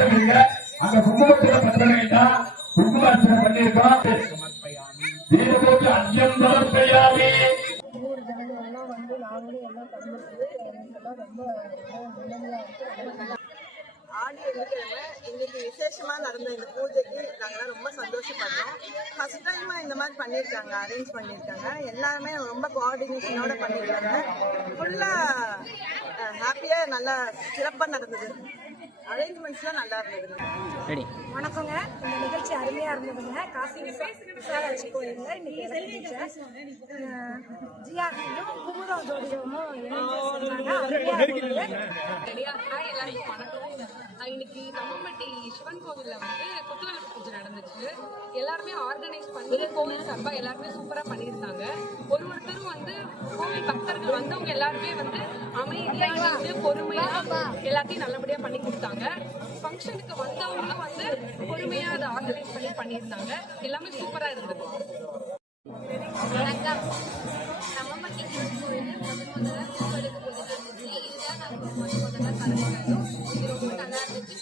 சரிங்க அந்த குங்குமத்துல பத்திரமைட்டா குங்குமார்ச்சனை பண்ணியிருக்கோம் அஞ்சம் சமர்ப்பயாமி ஆடி இன்னைக்கு விசேஷமா நடந்த இந்த பூஜைக்கு நாங்களாம் ரொம்ப சந்தோஷப்படுறோம் ஃபர்ஸ்ட் டைம் இந்த மாதிரி பண்ணியிருக்காங்க அரேஞ்ச் பண்ணியிருக்காங்க. எல்லாருமே ரொம்ப கோஆர்டினேஷனோட பண்ணியிருக்காங்க. ஃபுல்லா ஹாப்பியா நல்லா சிறப்பா நடந்தது. அரேஞ்ச்மெண்ட்ஸ்லாம் நல்லா இருந்தது வணக்கங்க. இந்த நிகழ்ச்சி அருமையாக இருந்ததுங்க. காசி விசா விசாலாட்சி கோயிலில் இன்னைக்கு ஜிஆர்டியும் குமுதம் ஜோதிடமும் எல்லாருக்கும் வணக்கம். இன்னைக்கு தம்மம்பட்டி சிவன் கோவில்ல வந்து குத்துவிளக்கு பூஜை நடந்துச்சு. எல்லாருமே ஆர்கனைஸ் பண்ணி கோவில் சார்பாக எல்லாருமே சூப்பராக பண்ணியிருந்தாங்க. ஒரு ஒருத்தரும் வந்து கோவில் பக்தர்கள் வந்தவங்க எல்லாருமே வந்து அமைதியாக வந்து பொறுமையாக எல்லாத்தையும் நல்லபடியாக பண்ணி கொடுத்தாங்க. ஃபங்க்ஷனுக்கு வந்தவங்களும் வந்து பொறுமையாக அதை ஆர்கனைஸ் பண்ணி பண்ணியிருந்தாங்க. எல்லாமே சூப்பராக இருந்தது. வணக்கம். நம்மம்பட்டி சிவன் கோயில் முதல் முதல்ல போயிட்டு இருந்துச்சு இதுதான் முதல் முதல்ல இது ரொம்ப நல்லா இருந்துச்சு.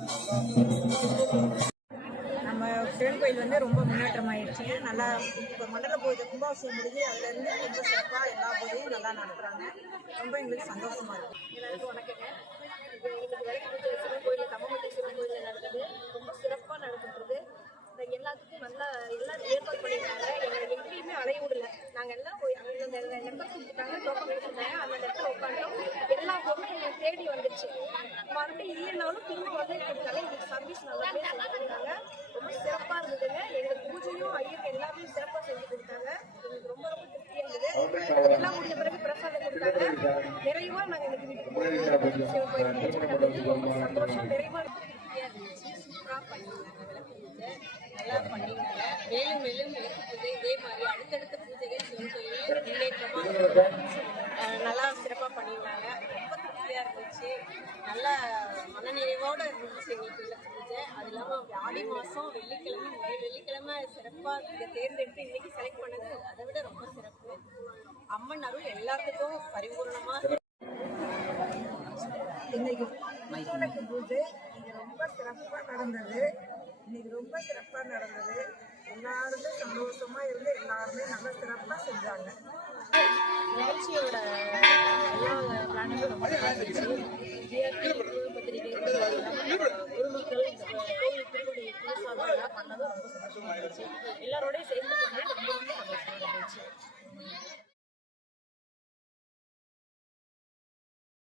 நம்ம கோயில் வந்து ரொம்ப முன்னேற்றம் நல்லா இப்போ மண்டல பூஜை கும்பாபிஷேகம் முடிஞ்சு அதுலேருந்து ரொம்ப சிறப்பாக எல்லா பூஜையும் நல்லா நடத்துகிறாங்க ரொம்ப எங்களுக்கு சந்தோஷமா இருக்கும் எல்லாருக்கும் வணக்கங்க. இது இன்னைக்கு சிவன் கோயில் தம்மம்பட்டி சிவன் கோயிலில் நடந்தது ரொம்ப சிறப்பாக நடந்துட்டுருது எல்லாத்துக்கும் நல்லா எல்லாரும் ஏற்பாடு பண்ணியிருக்காங்க. எங்களை எங்கேயுமே அலைய விடல. நாங்கள் எல்லாம் போய் அந்தந்த இடத்துல கொடுத்துட்டாங்க டோக்கன் கொடுத்துட்டாங்க அந்த இடத்துல உட்காந்தோம் எல்லா பொருளும் எங்களை தேடி வந்துச்சு. மறுபடியும் இல்லைனாலும் திரும்ப வந்து கொடுத்தாங்க எங்களுக்கு சர்வீஸ் நல்லா கொடுத்தாங்க. ரொம்ப சிறப்பாக இருந்ததுங்க. எங்களுக்கு பூஜையும் ஐயருக்கு எல்லாமே சிறப்பாக செஞ்சு கொடுத்தாங்க. எங்களுக்கு ரொம்ப ரொம்ப திருப்தியாக இருந்தது எல்லாம் முடிஞ்ச பிறகு பிரசாதம் கொடுத்தாங்க. நாங்கள் எங்களுக்கு வீட்டுக்கு ரொம்ப சந்தோஷம். நிறைவாக சூப்பரா நல்லா மேலும் மேலும் விளக்கு பூஜை இதே மாதிரி அடுத்தடுத்த பூஜைகள் சிவன் கோயில் முன்னேற்றமா அஹ் நல்லா சிறப்பாக பண்ணியிருந்தாங்க ரொம்ப திருப்தியாக இருந்துச்சு நல்ல மனநிறைவோடு இருந்துச்சு எங்களுக்கு உள்ள பூஜை அது இல்லாமல் ஆடி மாதம் வெள்ளிக்கிழமை முதல் வெள்ளிக்கிழமை சிறப்பாக இதை தேர்ந்தெடுத்து இன்னைக்கு செலக்ட் பண்ணது. அதை விட ரொம்ப சிறப்பு. அம்மன் அருள் எல்லாத்துக்கும் பரிபூர்ணமாக இன்னைக்கு குத்துவிளக்கு பூஜை இங்க ரொம்ப சிறப்பாக நடந்தது. இன்னைக்கு ரொம்ப சிறப்பாக நடந்தது. எல்லாருமே சந்தோஷமா இருந்து எல்லாருமே நல்லா சிறப்பாக செஞ்சாங்க. பொதுமக்கள் கோவில் திருப்பதி பிரசாதம் பண்ணதும் ரொம்ப சந்தோஷமா இருந்துச்சு